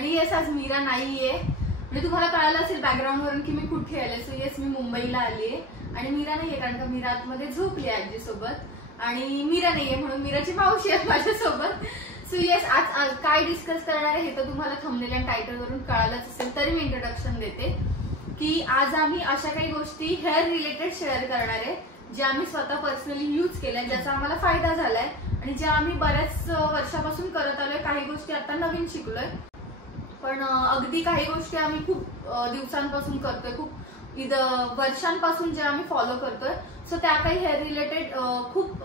आणि येस आज मीरा नाहीये, म्हणजे तुम्हाला कळालं असेल बॅकग्राऊंड वरून की मी कुठे आले. सो येस मी मुंबईला आलीये आणि मीरा नाहीये कारण का मीरा आतमध्ये झोपली आजी सोबत आणि मीरा नाहीये म्हणून मीराची मावशी आहे माझ्यासोबत. सो येस आज काय डिस्कस करणार आहे हे तर तुम्हाला थंबनेल आणि टायटल वरून कळालंच असेल, तरी मी इंट्रोडक्शन देते की आज आम्ही अशा काही गोष्टी हेअर रिलेटेड शेअर करणार आहे ज्या आम्ही स्वतः पर्सनली यूज केल्या, ज्याचा आम्हाला फायदा झालाय आणि ज्या आम्ही बऱ्याच वर्षापासून करत आलोय. काही गोष्टी आता नवीन शिकलोय पण अगदी काही गोष्टी आम्ही खूप दिवसांपासून करतोय, खूप वर्षांपासून ज्या आम्ही फॉलो करतोय. सो त्या काही हेअर रिलेटेड खूप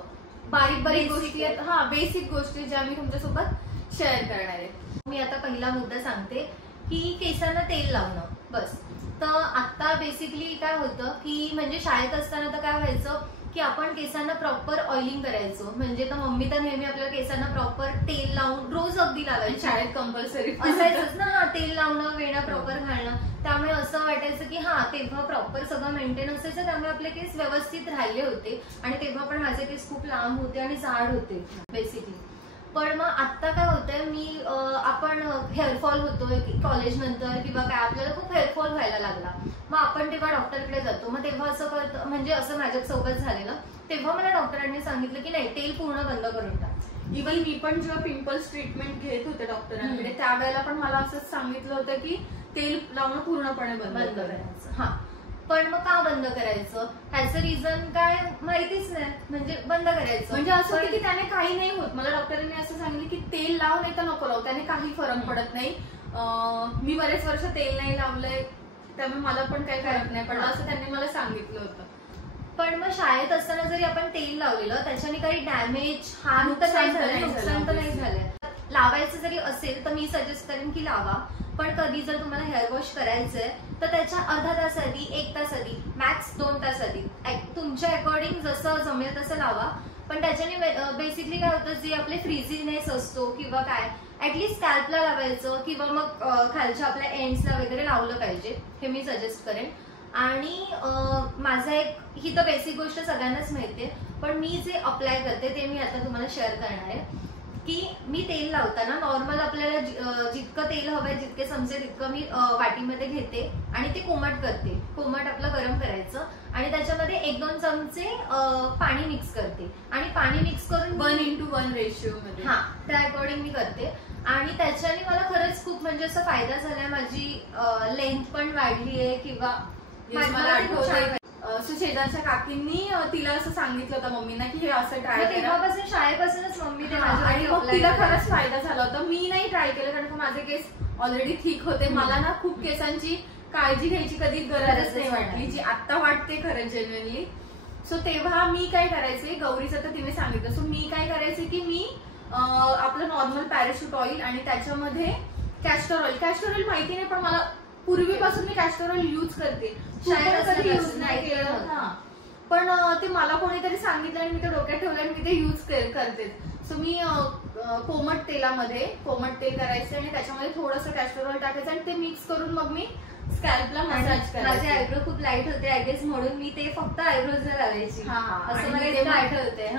बारीक बारीक गोष्टी आहेत, हा बेसिक गोष्टी ज्या मी तुमच्यासोबत शेअर करणार आहे. मी आता पहिला मुद्दा सांगते की केसांना तेल लावणं. बस तर आता बेसिकली काय होतं की म्हणजे शाळेत असताना तर काय व्हायचं की आपण केसांना प्रॉपर ऑइलिंग करायचो, म्हणजे तर मम्मी तर नेहमी आपल्या केसांना प्रॉपर तेल लावून रोज अगदी लावायची. शाळेत कंपल्सरी असायचंच ना, हा तेल लावणं, वेणा प्रॉपर घालणं. त्यामुळे असं वाटायचं की हा तेव्हा प्रॉपर सगळं मेंटेन असायचं, त्यामुळे आपले केस व्यवस्थित राहिले होते आणि तेव्हा पण माझे केस खूप लांब होते आणि जाड होते बेसिकली. पण मग आता काय होतंय आपण हेअरफॉल होतोय कॉलेज नंतर किंवा काय आपल्याला खूप हेअरफॉल व्हायला लागला, मग आपण तेव्हा डॉक्टरकडे जातो. मग तेव्हा असं करतं, म्हणजे असं माझ्यासोबत झालेलं, तेव्हा मला डॉक्टरांनी सांगितलं की नाही तेल पूर्ण बंद करून टाक. इव्हन मी पण जेव्हा पिंपल्स ट्रीटमेंट घेत होते डॉक्टरांकडे त्यावेळेला पण मला असंच सांगितलं होतं की तेल लावणं पूर्णपणे बंद करायचं. हा पण मग का बंद करायचं ह्याचं रिझन काय माहितीच नाही, म्हणजे बंद करायचं म्हणजे असं होतं की त्याने काही नाही होत. मला डॉक्टरांनी असं सांगितलं की तेल लाव नाही तर नको लाव, त्याने काही फरक पडत नाही. मी बरेच वर्ष तेल नाही लावलंय त्यामुळे मला पण काही फरक नाही पडला असं त्यांनी मला सांगितलं होतं. पण मग शाळेत असताना जरी आपण तेल लावलेलं त्याच्याने काही डॅमेज हार्म तर नाही झालं, नुकसान तर नाही झालं. लावायचं जरी असेल तर मी सजेस्ट करेन की लावा, पण कधी जर तुम्हाला हेअर वॉश करायचंय तर त्याच्या अर्धा तास आधी, 1 तास आधी, मॅक्स 2 तास आधी तुमच्या अकॉर्डिंग जसं जमेल तसं लावा. पण त्याच्याने बेसिकली काय होतं, जे आपले फ्रीझीनेस असतो किंवा काय ऍटलीस्ट स्कॅल्पला लावायचं किंवा मग खालच्या आपल्या एंड्सला वगैरे लावलं पाहिजे, हे मी सजेस्ट करेन. आणि माझा ही तर बेसिक गोष्ट सगळ्यांनाच माहितीये, पण मी जे अप्लाय करते ते मी आता तुम्हाला शेअर करणार आहे की मी तेल लावताना नॉर्मल आपल्याला जितकं तेल हवंय, जितके चमचे तितकं मी वाटीमध्ये घेते आणि ते कोमट करते. कोमट आपलं गरम करायचं आणि त्याच्यामध्ये 1-2 चमचे पाणी मिक्स करते आणि पाणी मिक्स करून 1:1 रेशिओ मध्ये, हा त्या अकॉर्डिंग मी करते. आणि त्याच्याने मला खरंच खूप म्हणजे असा फायदा झालाय, माझी लेंथ पण वाढली आहे किंवा मला आठवतंय शेजारच्या काकींनी तिला असं सांगितलं होतं मम्मीना की हे असं ट्राय करा. तेव्हापासून शाळेपासूनच मम्मी ते आणि मग तिला खरंच फायदा झाला होता. मी नाही ट्राय केलं कारण का माझे केस ऑलरेडी थिक होते. मला ना खूप केसांची काळजी घ्यायची कधी गरजच नाही वाटली, जी आता वाटते खरं जेन्युइनली. सो तेव्हा मी काय करायचे, गौरीचं तर तिने सांगितलं, सो मी काय करायचे की मी आपलं नॉर्मल पॅराशूट ऑइल आणि त्याच्यामध्ये कॅस्टर ऑइल माहिती नाही पण मला पूर्वीपासून मी कॅस्टर ऑइल यूज करते, शाळेत यूज नाही केलं पण ते मला कोणीतरी सांगितलं आणि मी ते डोक्यात ठेवलं आणि मी ते यूज करते. सो मी कोमट तेलामध्ये कोमट तेल करायचं आणि त्याच्यामध्ये थोडंसं कॅस्टर ऑइल टाकायचं आणि ते मिक्स करून मग मी स्कॅल्पला मसाज करायचे. माझे आयब्रो खूप लाईट होते आय गेस, म्हणून मी ते फक्त आयब्रोजला लावायची, असं मला आठवते.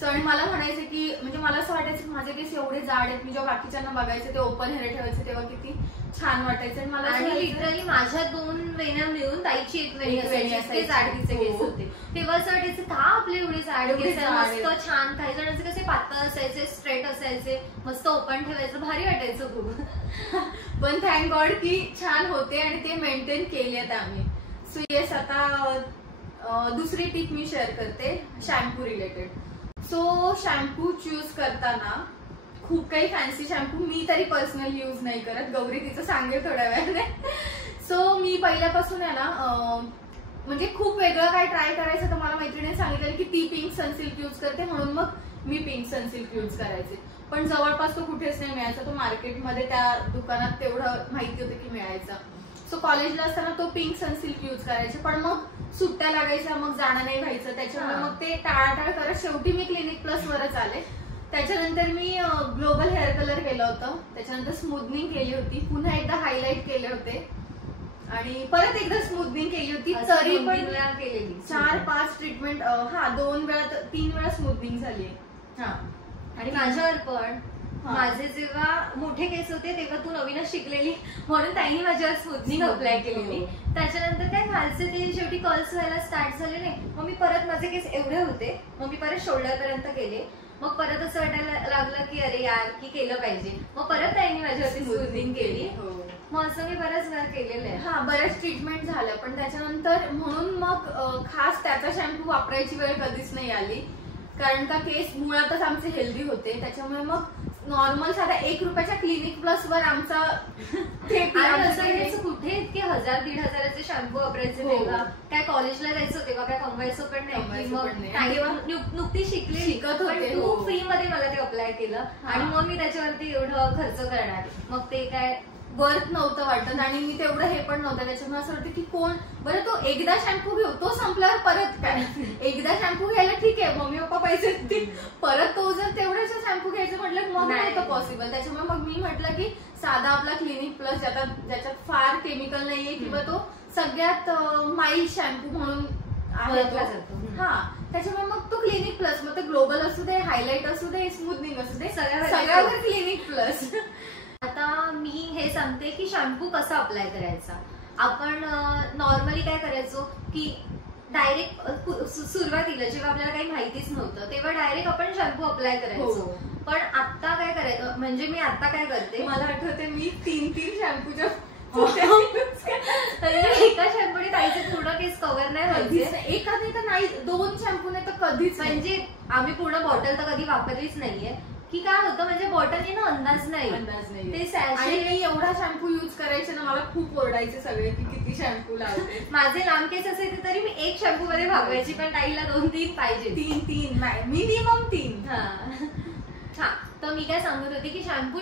सो आणि मला म्हणायचं की म्हणजे मला असं वाटायचं की माझे केस एवढे जाड आहेत, मी जेव्हा बाकीच्यांना बघायचे ते ओपन हेअर ठेवायचे तेव्हा किती छान वाटायचं. आणि मला लिटरली माझ्या 2 वेण्या मिळून ताईची 1 वेणी असायची, जाडकीचे केस होते. तेव्हा असं वाटायचं का आपले एवढे जाड केस मस्त छान. काही जणांचे कसे पातळ असायचे, स्ट्रेट असायचे, मस्त ओपन ठेवायचं, भारी वाटायचं खूप. पण थँक गॉड की छान होते आणि ते मेंटेन केलेत आम्ही. सो येस आता दुसरी टिप मी शेअर करते shampoo related. So shampoo choose करताना खूप काही फॅन्सी शॅम्पू मी तरी पर्सनल यूज नाही करत, गौरी तिचं सांगेल थोड्या वेळाने. सो मी पहिल्यापासून आहे ना म्हणजे खूप वेगळं काय ट्राय करायचं तर मला मैत्रिणीने सांगितलं की ती पिंक सनसिल्क यूज करते म्हणून मग मी पिंक सनसिल्क यूज करायचे. पण जवळपास तो कुठेच नाही मिळायचा, तो मार्केटमध्ये त्या दुकानात तेवढं माहिती होतं की मिळायचा. सो कॉलेजला असताना तो पिंक सनसिल्क यूज करायचे, पण मग सुट्ट्या लागायच्या, मग जाणं नाही व्हायचं, त्याच्यामुळे मग ते टाळाटाळ करत शेवटी मी क्लिनिक प्लस वरच आले. त्याच्यानंतर मी ग्लोबल हेअर कलर केलं होतं, त्याच्यानंतर स्मूथनिंग केली होती, पुन्हा एकदा हायलाइट केले होते आणि परत एकदा स्मूथनिंग केली होती. तरी पण 4-5 ट्रीटमेंट, 2 वेळा 3 वेळा स्मूथनिंग झाली. आणि माझ्यावर पण माझे जेव्हा मोठे केस होते तेव्हा तू नवीनच शिकलेली म्हणून त्यांनी माझ्यावर स्मूथनिंग अप्लाय केलेली. त्याच्यानंतर काय खालचे ते शेवटी कर्ल्स व्हायला स्टार्ट झाले नाही, मग मी परत माझे केस एवढे होते, मग मी परत शोल्डर पर्यंत केले. मग परत असं वाटायला लागलं की अरे यार की केलं पाहिजे, मग परत त्यांनी माझ्यावरती स्मूथनिंग केली. मग असं मी बऱ्याच वेळा केलेलं आहे. हा, बऱ्याच ट्रीटमेंट झाल्या, पण त्याच्यानंतर म्हणून मग खास त्याचा शॅम्पू वापरायची वेळ कधीच नाही आली, कारण का केस मुळातच आमचे हेल्दी होते. त्याच्यामुळे मग नॉर्मल साधा 1 रुपयाच्या क्लिनिक प्लस वर आमचा कुठे इतके 1000-1500चे शॅम्पू वापरायचे तेव्हा, काय कॉलेजला जायचं तेव्हा काय कमवायचं पण नाही, नुकती शिकत होते. खूप फ्री मध्ये मला ते अप्लाय केलं आणि मग मी त्याच्यावरती एवढं खर्च करणार, मग ते काय वर्थ नव्हतं वाटत आणि मी तेवढं हे पण नव्हतं. त्याच्यामुळे असं वाटतं की कोण बरं तो एकदा शॅम्पू घेऊ, तो संपल्यावर परत काय, एकदा शॅम्पू घ्यायला ठीक आहे, मम्मी पप्पा पैसे देतील, परत तो जर तेवढ्याचा शॅम्पू घ्यायचं म्हटलं मग नव्हतं पॉसिबल. त्याच्यामुळे मग मी म्हटलं की साधा आपला क्लिनिक प्लस ज्याच्यात फार केमिकल नाहीये किंवा तो सगळ्यात माइल्ड शॅम्पू म्हणून आहे हा, त्याच्यामुळे मग तो क्लिनिक प्लस, मग ते ग्लोबल असू दे, हायलाइट असू दे, स्मूथनिंग असू दे, सगळ्यावर क्लिनिक प्लस. आता मी हे सांगते की शॅम्पू कसा अप्लाय करायचा. आपण नॉर्मली काय करायचो की डायरेक्ट सुरुवातीला जेव्हा आपल्याला काही माहितीच नव्हतं तेव्हा डायरेक्ट आपण शॅम्पू अप्लाय करायचो. पण आता काय करायचं, म्हणजे मी आता काय करते, मला आठवते मी 3 शॅम्पूच्या एका शॅम्पूने काहीचे पूर्ण केस कव्हर नाही व्हायचे, एका नाही तर नाही 2 शॅम्पूने तर कधीच, म्हणजे आम्ही पूर्ण बॉटल तर कधी वापरलीच नाहीये. की काय होतं म्हणजे बॉटलने ना अंदाज नाही ते सॅशे. मी एवढा शॅम्पू युज करायचे ना, मला खूप ओरडायचे सगळे की किती शॅम्पू लावते. माझे लांब केस असायचे तरी मी 1 शॅम्पू मध्ये भागवायची, पण ताईला 2-3 पाहिजे, 3 मिनिमम 3. हा, तर मी काय सांगत होते की शॅम्पू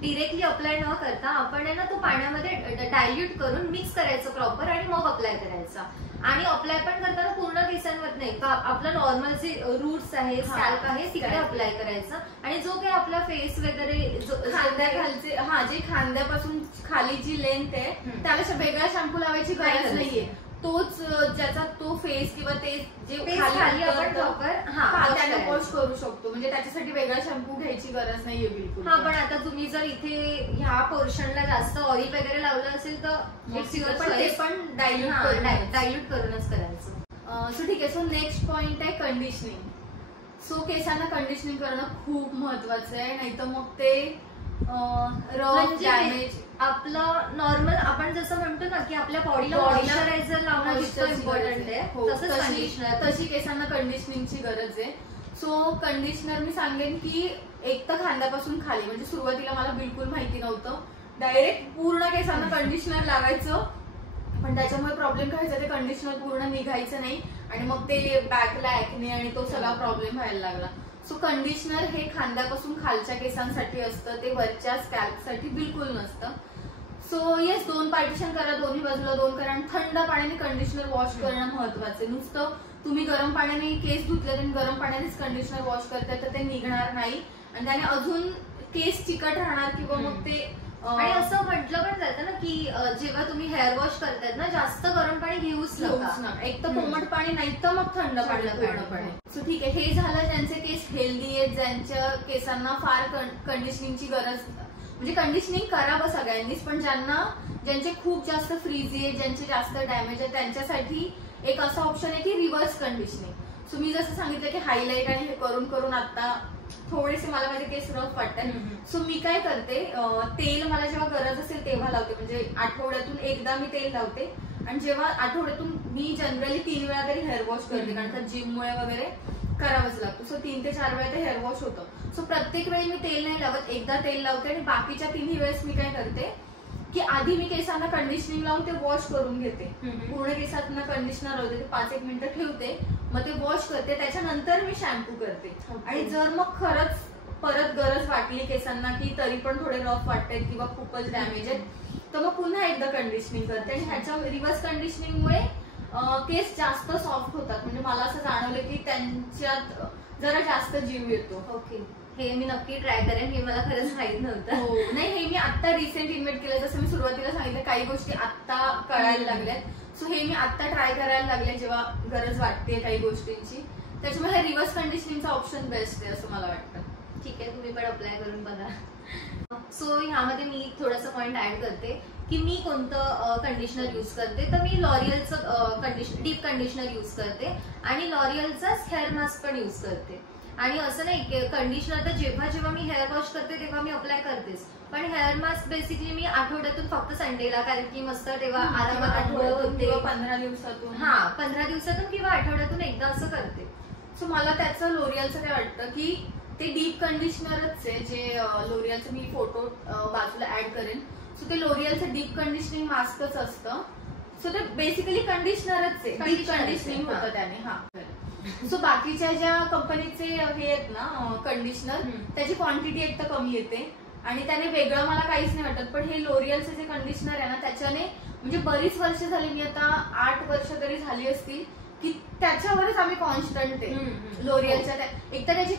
डिरेक्टली अप्लाय न करता आपण आहे ना तो पाण्यामध्ये डायल्यूट करून मिक्स करायचं प्रॉपर आणि मग अप्लाय करायचा. आणि अप्लाय पण करताना पूर्ण केसांवर नाही, आपला नॉर्मल जे रूट्स आहे, स्कॅल्प आहे तिकडे अप्लाय करायचं. आणि जो काही आपला फेस वगैरे खांद्याखालचे जे खांद्यापासून खाली जी लेंथ आहे त्याला वेगळा शॅम्पू लावायची गरज नाहीये. तोच ज्याचा तो फेस किंवा ते जे खाली आपण प्रॉपर त्याला वॉश करू शकतो, म्हणजे त्याच्यासाठी वेगळा शॅम्पू घ्यायची गरज नाहीये बिलकुल. हा, पण आता तुम्ही जर इथे ह्या पोर्शनला जास्त ऑइल वगैरे लावलं असेल तर ते पण डायल्यूट करूनच करायचं. सो ठीक आहे. सो नेक्स्ट पॉइंट आहे कंडिशनिंग. सो केसांना कंडिशनिंग करणं खूप महत्वाचं आहे, नाही तर मग ते डॅमेज. आपलं नॉर्मल आपण जसं म्हणतो ना की आपल्या बॉडीला मॉइश्चरायझर लावणं जितकं इम्पॉर्टंट आहे, तसंच कंडिशनर, तशी केसांना कंडिशनिंगची गरज आहे. सो कंडिशनर मी सांगेन की एक तर खांद्यापासून खाली, म्हणजे सुरुवातीला मला बिलकुल माहिती नव्हतं, डायरेक्ट पूर्ण केसांना कंडिशनर लावायचं, पण त्याच्यामुळे प्रॉब्लेम काय व्हायचा, ते कंडिशनर पूर्ण निघायचं नाही आणि मग ते बॅकला ऍक्ने आणि तो सगळा प्रॉब्लेम व्हायला लागला. सो कंडिशनर हे खांद्यापासून खालच्या केसांसाठी असतं, ते वरच्या स्कॅल्पसाठी बिलकुल नसतं. सो येस, 2 पार्टिशन करा, दोन्ही बाजूला 2 करा आणि थंड पाण्याने कंडिशनर वॉश करणं महत्वाचं आहे. नुसतं तुम्ही गरम पाण्याने केस धुतले आणि गरम पाण्यानेच कंडिशनर वॉश करताय तर ते निघणार नाही आणि त्याने अजून केस चिकट राहणार किंवा मग ते. आणि असं म्हटलं पण जातं ना की जेव्हा तुम्ही हेअर वॉश करतायत ना जास्त गरम पाणी घेऊच नका, एक तर कोमट पाणी नाही तर मग थंड पाणी पूर्णपणे. सो ठीक आहे, हे झालं ज्यांचे केस हेल्दी आहेत, ज्यांच्या केसांना फार कंडिशनिंगची गरज, म्हणजे कंडिशनिंग करावं सगळ्यांनीच, पण ज्यांचे खूप जास्त फ्रीजी आहे, ज्यांचे जास्त डॅमेज आहे त्यांच्यासाठी एक असा ऑप्शन आहे की रिव्हर्स कंडिशनिंग. सो मी जसं सांगितलं की हायलाइट आणि हे करून करून आता थोडेसे मला माझे केस रफ वाटतात. सो मी काय करते, तेल मला जेव्हा गरज असेल तेव्हा लावते, म्हणजे आठवड्यातून एकदा मी तेल लावते आणि जेव्हा आठवड्यातून मी जनरली 3 वेळा तरी हेअर वॉश करते, कारण का जिममुळे वगैरे करावंच लागतं. सो 3 ते 4 वेळा ते हेअर वॉश होतं. सो प्रत्येक वेळी मी तेल नाही लावत, एकदा तेल लावते आणि बाकीच्या 3 वेळेस मी काय करते की आधी मी केसांना कंडिशनिंग लावून ते वॉश करून घेते, पूर्ण केसांना कंडिशनर होते, ते 5-1 मिनिटं ठेवते, मग ते वॉश करते, त्याच्यानंतर मी शॅम्पू करते. आणि जर मग खरंच परत गरज वाटली केसांना की तरी पण थोडे रफ वाटतात किंवा खूपच डॅमेज आहेत तर मग पुन्हा एकदा कंडिशनिंग करते. आणि ह्याच्या रिव्हर्स कंडिशनिंगमुळे केस जास्त सॉफ्ट होतात, म्हणजे मला असं जाणवलं की त्यांच्यात जरा जास्त जीव येतो. ओके, हे मी नक्की ट्राय करेन, हे मला खरंच माहित नव्हतं. नाही, हे मी आता रिसेंट इन्व्हेंट केलं, जसं मी सुरुवातीला सांगितलं काही गोष्टी आता कळायला लागल्यात. सो हे मी आता ट्राय करायला लागले जेव्हा गरज वाटते काही गोष्टींची, त्याच्यामुळे हे रिव्हर्स कंडिशनिंगचा ऑप्शन बेस्ट आहे असं मला वाटतं. ठीक आहे, तुम्ही पण अप्लाय करून बघा. सो ह्यामध्ये मी थोडासा पॉइंट ऍड करते की मी कोणतं कंडिशनर यूज करते. तर मी लॉरियलचं डीप कंडिशनर यूज करते आणि लॉरियलचाच हेअर मास्क पण यूज करते. आणि असं नाही की कंडिशनर तर जेव्हा जेव्हा मी हेअर वॉश करते तेव्हा मी अप्लाय करतेच, पण हेअर मास्क बेसिकली मी आठवड्यातून फक्त संडेला, कारण की मस्त तेव्हा आरामात आठवड्यातून होते, 15 दिवसातून, 15 दिवसातून किंवा आठवड्यातून एकदा असं करते. सो मला त्याचं लोरियलचं काय वाटतं की ते डीप कंडिशनरच आहे, जे लोरियलचं मी फोटो बाजूला ऍड करेन. सो ते लोरियलचं डीप कंडिशनिंग मास्कच असतं. सो ते बेसिकली कंडिशनरच आहे, डीप कंडिशनिंग होतं त्याने. हा, सो बाकीच्या ज्या कंपनीचे हे आहेत ना कंडिशनर, त्याची क्वांटिटी एक तर कमी येते आणि त्याने वेगळं मला काहीच नाही वाटत. पण हे लोरियलचे जे कंडिशनर आहे ना, त्याच्याने म्हणजे बरीच वर्ष झाली, मी आता 8 वर्ष तरी झाली असतील की त्याच्यावरच आम्ही कॉन्स्टंट आहे लोरियलच्या. एक तर त्याची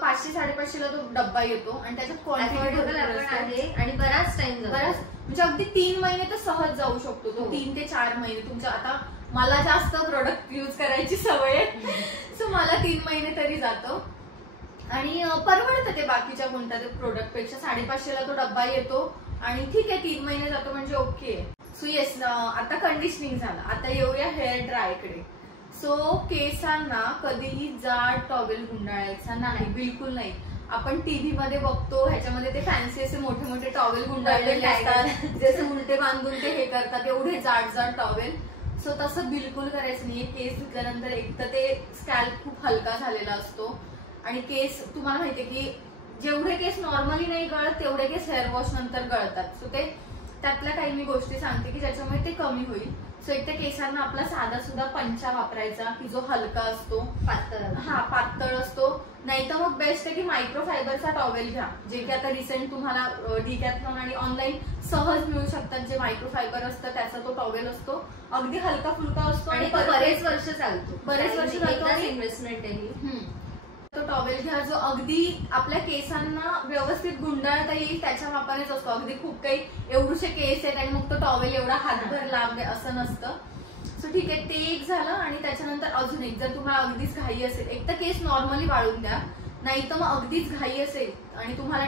500-550 ला तो डब्बा येतो आणि त्याच्यात क्वांटिटी आहे आणि बराच टाइम, म्हणजे अगदी 3 महिने तर सहज जाऊ शकतो तो. 3 ते 4 महिने तुमच्या. आता मला जास्त प्रोडक्ट यूज करायची सवय आहे, सो मला 3 महिने तरी जातो आणि परवडतं ते बाकीच्या कोणत्या प्रोडक्ट पेक्षा. 550 ला तो डब्बा येतो आणि ठीक आहे, 3 महिने जातो म्हणजे ओके. सो येस, आता कंडिशनिंग झालं. आता येऊया हेअर ड्रायकडे. सो केसांना कधीही जाड टॉवेल गुंडाळायचा नाही, बिलकुल नाही. आपण टीव्ही मध्ये बघतो, ह्याच्यामध्ये ते फॅन्सी असे मोठे मोठे टॉवेल गुंडाळलेले असतात, जसे उलटे बांधून ते हे करतात, एवढे जाड जाड टॉवेल. सो तसं बिलकुल करायचं नाहीये. केस धुतल्यानंतर एक तर ते स्कॅल्प खूप हलका झालेला असतो आणि केस, तुम्हाला माहितीये की जेवढे केस नॉर्मली नाही गळत तेवढे केस हेअर वॉश नंतर गळतात. सो ते त्यातल्या काही मी गोष्टी सांगते की ज्याच्यामुळे ते कमी होईल. सो एक तर केसांना आपला साधा सुद्धा पंचा वापरायचा की जो हलका असतो, पातळ असतो. नाही तर मग बेस्ट आहे की मायक्रोफायबरचा टॉवेल घ्या, जे की आता रिसेंट तुम्हाला डिकॅथलॉन आणि ऑनलाईन सहज मिळू शकतात. जे मायक्रोफायबर असतं त्याचा तो टॉवेल असतो, अगदी हलका फुलका असतो आणि बरेच वर्ष चालतो, बरेच वर्ष चालतो. इन्व्हेस्टमेंट आहे. तो टॉवेल घ्या जो अगदी आपल्या केसांना व्यवस्थित गुंडाळता येईल त्याच्या मापानेच असतो. अगदी खूप काही एवढूशे केस आहेत आणि मग तो टॉवेल एवढा हातभर लांब आहे असं नसतं. सो ठीक आहे, ते एक झालं. आणि त्याच्यानंतर अजून एक, जर तुम्हाला अगदीच घाई असेल, एक तर केस नॉर्मली वाळून द्या, नाही तर मग अगदीच घाई असेल आणि तुम्हाला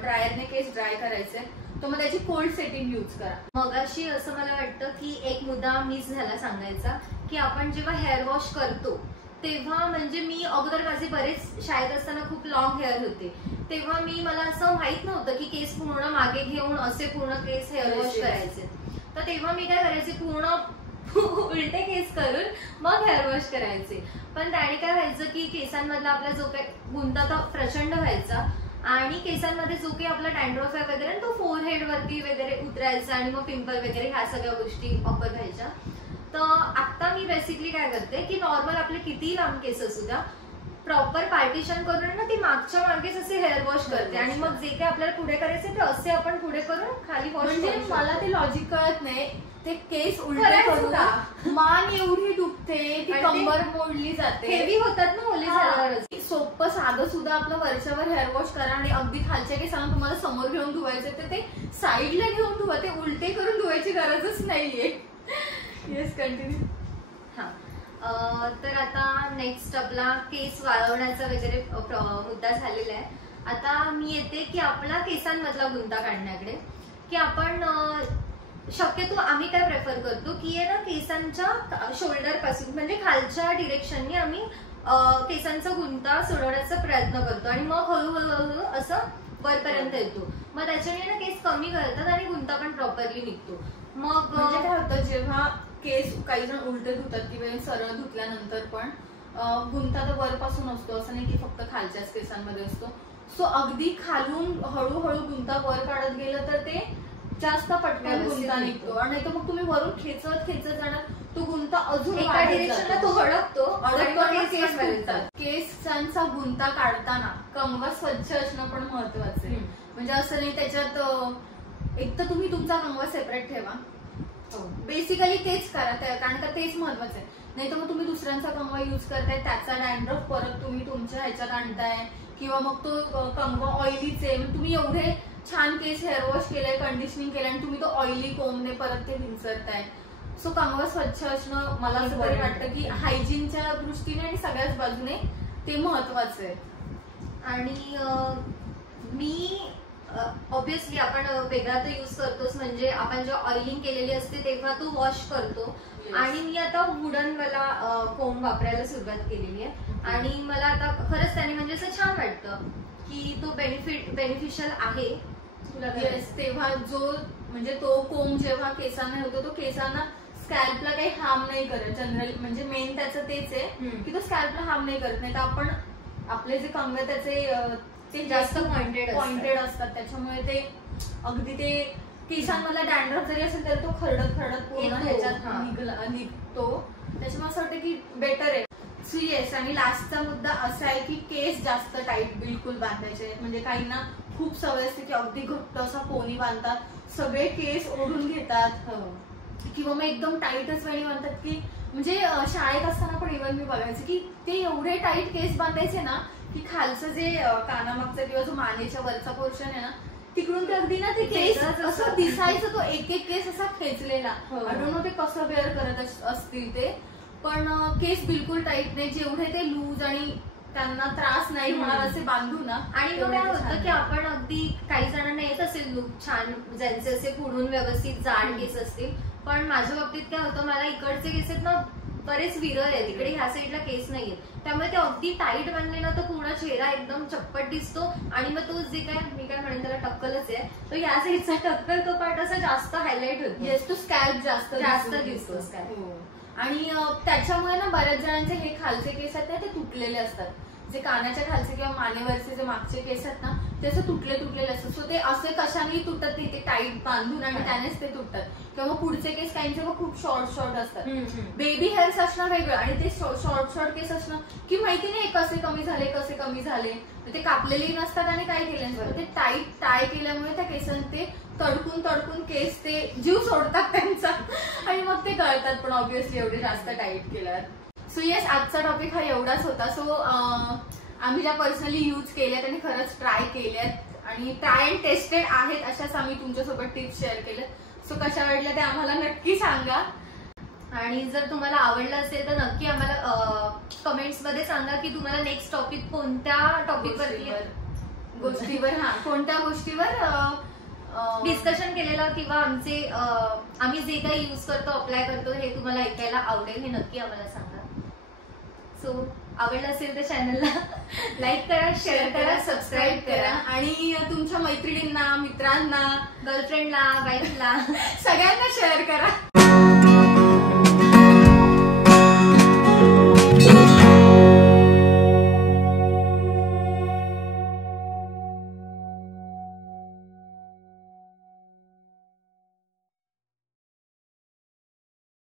ड्रायरने केस ड्राय करायचे तर मग त्याची कोल्ड सेटिंग यूज करा. मगाशी असं मला वाटतं की एक मुद्दा मिस झाला सांगायचा की आपण जेव्हा हेअर वॉश करतो तेव्हा, म्हणजे मी अगोदर माझे बरेच शाळेत असताना खूप लॉंग हेअर होते, तेव्हा मला असं माहित नव्हतं की केस पूर्ण मागे घेऊन असे पूर्ण केस हेअर वॉश करायचे. तर तेव्हा मी काय करायचे, पूर्ण उलटे केस करून मग हेअर वॉश करायचे. पण त्याने काय व्हायचं की केसांमधला आपला जो काही गुंता तो प्रचंड व्हायचा आणि केसांमध्ये जो काही आपला डॅन्ड्रफ आहे वगैरे तो फोरहेड वरती वगैरे उतरायचा आणि मग पिंपल वगैरे ह्या सगळ्या गोष्टी ऑफर व्हायच्या. तर आता मी बेसिकली काय करते की नॉर्मल आपले किती लांब केस असू द्या, प्रॉपर पार्टिशन करून ना ती मागच्या मागेच असे हेअर वॉश करते आणि मग जे काही आपल्याला पुढे करायचे ते असे आपण पुढे करून खाली वॉश. म्हणजे मला ते लॉजिक कळत नाही, ते केस उलटे करून मान एवढी दुखते, ती कंबर मोडली जाते, हेवी होतात ना ओली झाल्यावर. सोपं साधं सुद्धा आपलं वरच्यावर हेअर वॉश करा आणि अगदी खालच्या केसांना तुम्हाला समोर घेऊन धुवायचे तर ते साईडला घेऊन धुवा, ते उलटे करून धुवायची गरजच नाहीये. Yes, continue. तर आता नेक्स्ट आपला केस वाळवण्याचा वगैरे मुद्दा झालेला आहे. आता मी येते की आपला केसांमधला गुंता काढण्याकडे. की आपण शक्यतो आम्ही काय प्रेफर करतो की ना केसांच्या शोल्डर पासून म्हणजे खालच्या डिरेक्शननी आम्ही केसांचा गुंता सोडवण्याचा प्रयत्न करतो आणि मग हळूहळू असं वरपर्यंत येतो. मग त्याच्याने ना केस कमी करतात आणि गुंता पण प्रॉपरली निघतो. मग म्हणजे काय होतं, जेव्हा केस काही जण उलटे धुतात किंवा सरळ धुतल्यानंतर पण गुंता तर वरपासून असतो, असं नाही की फक्त खालच्याच केसांमध्ये असतो. सो अगदी खालून हळूहळू गुंता वर काढत गेलं तर ते जास्त पटकन गुंता निघतो. आणि नाही तर मग तुम्ही वरून खेचत जाणार, तो गुंता अजून एका डिरेक्शनला तो अडकतो. केसांचा गुंता काढताना कंगवा स्वच्छ असणं पण महत्वाचं आहे. म्हणजे असं नाही त्याच्यात, एक तर तुम्ही तुमचा कंगवा सेपरेट ठेवा, बेसिकली तेच करा, कारण का तेच महत्वाचं आहे. नाही तर मग तुम्ही दुसऱ्यांचा कंगवा युज करताय, त्याचा डॅन्ड्रफ परत तुम्ही तुमच्या ह्याच्यात आणताय किंवा मग तो कंगवा ऑइलीच आहे, तुम्ही एवढे छान केस हेअर वॉश केलंय, कंडिशनिंग केलंय आणि तुम्ही तो ऑइली कोमने परत ते विंचरताय. सो कंगवा स्वच्छ असणं मला असं तरी वाटतं की हायजीनच्या दृष्टीने आणि सगळ्याच बाजूने ते महत्वाचं आहे. आणि मी ऑब्विसली आपण वेगळा तर यूज करतोच, म्हणजे आपण जेव्हा ऑइलिंग केलेली असते तेव्हा तो वॉश करतो. आणि मी आता वुडन वाला कोंब वापरायला सुरुवात केलेली आहे आणि मला आता खरंच त्याने म्हणजे असं छान वाटतं की तो बेनिफिशियल आहे. तुला तेव्हा जो म्हणजे तो कोंब जेव्हा केसांना होतो तो केसांना स्कॅल्पला काही हार्म नाही करत जनरली, म्हणजे मेन त्याचं तेच आहे की तो स्कॅल्पला हार्म नाही करत. नाही तर आपण आपले जे कंगवे त्याचे ते जास्त पॉइंटेड असतात, त्याच्यामुळे ते अगदी ते केसांमधला डॅन्ड्रफ जरी असेल तरी तो खरडत पूर्ण ह्याच्यात निघतो. त्याच्यामुळे असं वाटतं की बेटर आहे. सो येस, आणि लास्टचा मुद्दा असा आहे की केस जास्त टाईट बिलकुल बांधायचे. म्हणजे काहींना खूप सवय असते की अगदी घट्ट असा पोनी बांधतात, सगळे केस ओढून घेतात किंवा मग एकदम टाईटच वेळी बांधतात की म्हणजे शाळेत असताना पण इव्हन मी बघायचे की ते एवढे टाईट केस बांधायचे ना की खालचं जे कानामागचं किंवा जो मानेच्या वरचा पोर्शन आहे ना तिकडून ते अगदी ना ते केस असं दिसायचं, तो एक एक केस असा खेचलेला. आय डोंट नो ते कसं बेअर करत असतील ते, पण केस बिलकुल टाईट नाही. जेवढे ते लूज आणि त्यांना त्रास नाही होणार असे बांधू ना. आणि मग काय होतं की आपण अगदी काही जणांना येत असेल लुक छान, ज्यांचे असे पुढून व्यवस्थित जाड केस असतील, पण माझ्या बाबतीत काय होतं, मला इकडचे केस आहेत ना बरेच विरळ आहेत, इकडे ह्या साईडला केस नाहीये, त्यामुळे ते अगदी टाईट बनले ना तर पूर्ण चेहरा एकदम चप्पट दिसतो. आणि मग तो जे काय मी काय म्हणेन त्याला टक्कलच आहे, तो या साईडचा टक्कल तो पार्ट असा जास्त हायलाइट होतो. येस, तो स्कॅल्प जास्त दिसतो स्कॅल्प. आणि त्याच्यामुळे ना बऱ्याच जणांचे हे खालचे केस आहेत ना ते तुटलेले असतात. जे कानाच्या खालचे किंवा मानेवरचे जे मागचे केस आहेत ना ते असं तुटलेले असतात. सो ते असे कशानेही तुटत नाही, ते टाईट बांधून आणि त्यानेच ते तुटतात. किंवा पुढचे केस काहींचे खूप शॉर्ट असतात. बेबी हेअर्स असणं वेगळं आणि ते शॉर्ट केस असणं की माहिती नाही कसे कमी झाले ते कापलेले नसतात आणि काय केले नसतात. ते टाय केल्यामुळे त्या केसांना ते तडकून केस ते जीव सोडतात त्यांचा आणि मग ते गळतात पण ऑब्व्हियसली एवढे जास्त टाईट केल्यावर. सो येस, आजचा टॉपिक हा एवढाच होता. सो आम्ही ज्या पर्सनली यूज केल्यात आणि खरंच ट्राय केल्यात आणि ट्राय अँड टेस्टेड आहेत अशाच आम्ही तुमच्यासोबत टिप्स शेअर केल्यात. सो कशा वाटल्या ते आम्हाला नक्की सांगा. आणि जर तुम्हाला आवडलं असेल तर नक्की आम्हाला कमेंट्स मध्ये सांगा की तुम्हाला नेक्स्ट टॉपिक कोणत्या गोष्टीवर कोणत्या गोष्टीवर डिस्कशन केलेलं किंवा आम्ही जे काही यूज करतो अप्लाय करतो हे तुम्हाला ऐकायला आवडेल हे नक्की आम्हाला सांगा. सो आवडलं असेल तर चॅनलला लाईक करा, शेअर करा, सबस्क्राईब करा आणि तुमच्या मैत्रिणींना, मित्रांना, गर्लफ्रेंडला, वाईफला सगळ्यांना शेअर करा.